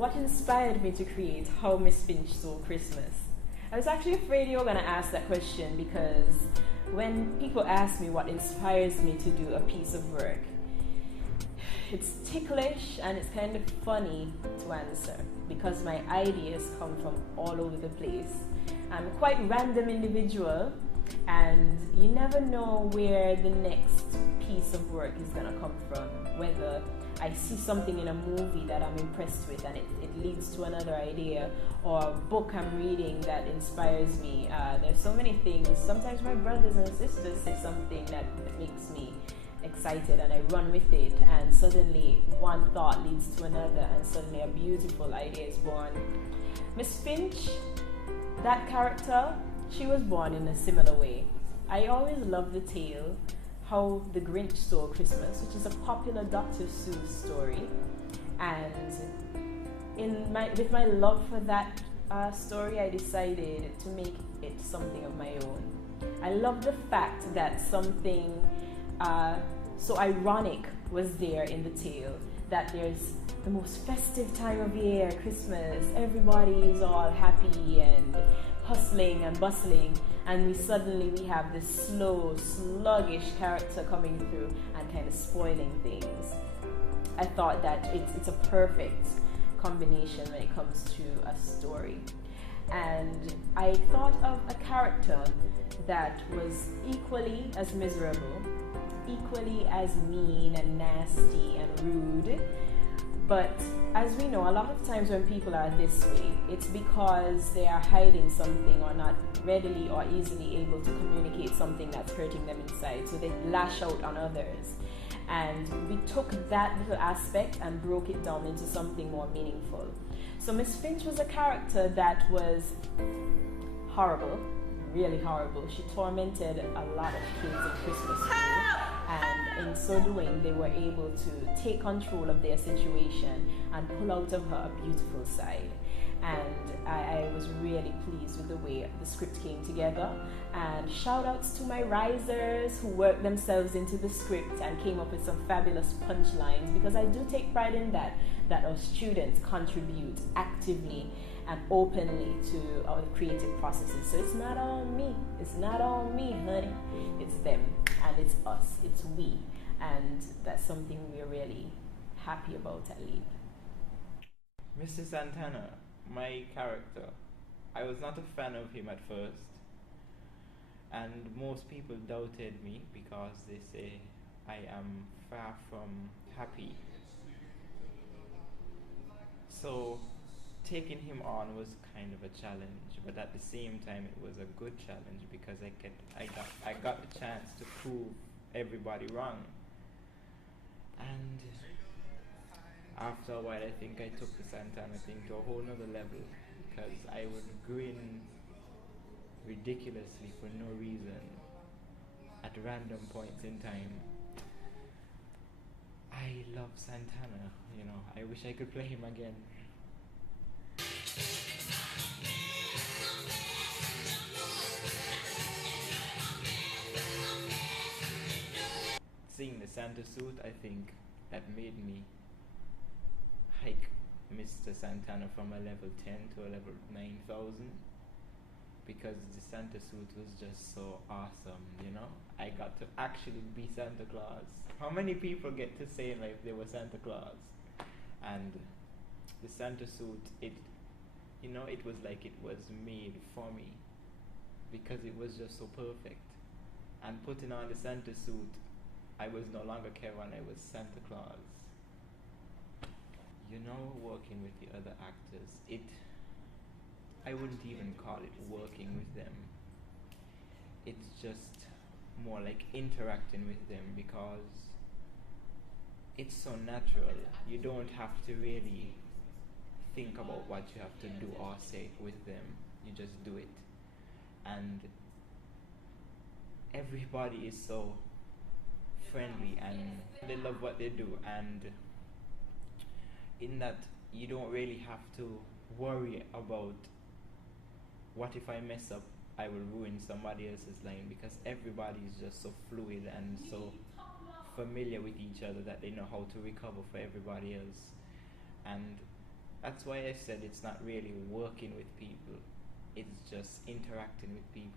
what inspired me to create How Miss Finch Stole Christmas? I was actually afraid you were going to ask that question because when people ask me what inspires me to do a piece of work, it's ticklish and it's kind of funny to answer because my ideas come from all over the place. I'm a quite random individual and you never know where the next piece of work is going to come from, whether I see something in a movie that I'm impressed with and it leads to another idea, or a book I'm reading that inspires me. There's so many things. Sometimes my brothers and sisters say something that makes me excited and I run with it, and suddenly one thought leads to another and suddenly a beautiful idea is born. Miss Finch, that character, she was born in a similar way. I always loved the tale How the Grinch Stole Christmas, which is a popular Dr. Seuss story, and with my love for that story, I decided to make it something of my own. I love the fact that something so ironic was there in the tale, that there's the most festive time of year, Christmas, everybody is all happy and hustling and bustling, and we have this slow, sluggish character coming through and kind of spoiling things. I thought that it's a perfect combination when it comes to a story. And I thought of a character that was equally as miserable, equally as mean and nasty and rude. But as we know, a lot of times when people are this way, it's because they are hiding something or not readily or easily able to communicate something that's hurting them inside. So they lash out on others. And we took that little aspect and broke it down into something more meaningful. So Miss Finch was a character that was horrible, really horrible. She tormented a lot of kids in Christmas school, and in so doing, they were able to take control of their situation and pull out of her a beautiful side. And I was really pleased with the way the script came together. And shout outs to my risers who worked themselves into the script and came up with some fabulous punchlines, because I do take pride in that our students contribute actively and openly to our creative processes. So it's not all me. It's not all me, honey. It's them and it's us. It's we. And that's something we're really happy about at LEAP. Mr. Santana, my character, I was not a fan of him at first, and most people doubted me because they say I am far from happy. So taking him on was kind of a challenge, but at the same time it was a good challenge because I got the chance to prove everybody wrong. And after a while, I think I took the Santana thing to a whole nother level, because I would grin ridiculously for no reason at random points in time. I love Santana, you know. I wish I could play him again. Seeing the Santa suit, I think that made me hike Mr. Santana from a level 10 to a level 9,000, because the Santa suit was just so awesome, you know? I got to actually be Santa Claus. How many people get to say in life they were Santa Claus? And the Santa suit, it was like it was made for me, because it was just so perfect. And putting on the Santa suit, I was no longer Kevon, I was Santa Claus. You know, working with the other actors, I wouldn't even call it working with them. It's just more like interacting with them, because it's so natural. You don't have to really think about what you have to do or say with them. You just do it. And everybody is so friendly and they love what they do, and in that you don't really have to worry about what if I mess up, I will ruin somebody else's line, because everybody is just so fluid and so familiar with each other that they know how to recover for everybody else. And That's why I said it's not really working with people, it's just interacting with people.